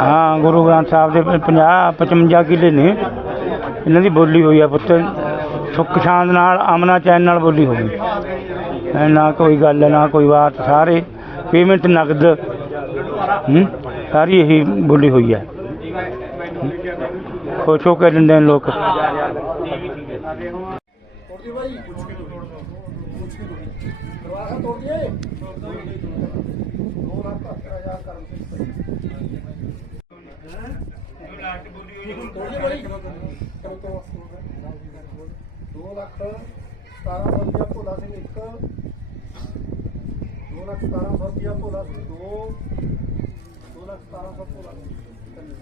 ਹਾਂ, ਗੁਰੂ ਗ੍ਰੰਥ ਸਾਹਿਬ ਦੇ 50 55 ਕਿੱਲੇ ਨੇ। ਇਹਨਾਂ ਦੀ ਬੋਲੀ ਹੋਈ ਆ ਪੁੱਤ। ਸੁੱਖ ਸ਼ਾਂਤ ਨਾਲ, ਅਮਨਾ ਚੈਨ ਨਾਲ ਬੋਲੀ ਹੋਈ। ਐ ਨਾ ਕੋਈ ਗੱਲ, ਨਾ ਕੋਈ ਬਾਤ, ਸਾਰੇ ਪੇਮੈਂਟ ਨਗਦ, ਹੂੰ, ਸਾਰੀ ਇਹੀ ਬੋਲੀ ਹੋਈ ਹੈ ਖੁਸ਼ ਹੋ ਕੇ ਦਿੰਦੇ ਨੇ ਲੋਕ। ਦੋ ਲੱਖ ਸਤਾਰਾਂ ਸੌ ਰੁਪਇਆ ਭੋਲਾ ਸਿੰਘ ਇੱਕ। ਦੋ ਲੱਖ ਸਤਾਰਾਂ ਸੌ ਰੁਪਇਆ ਭੋਲਾ ਸਿੰਘ ਦੋ। ਦੋ ਲੱਖ ਸਤਾਰਾਂ ਸੌ ਭੋਲਾ ਸਿੰਘ। ਤਿੰਨ।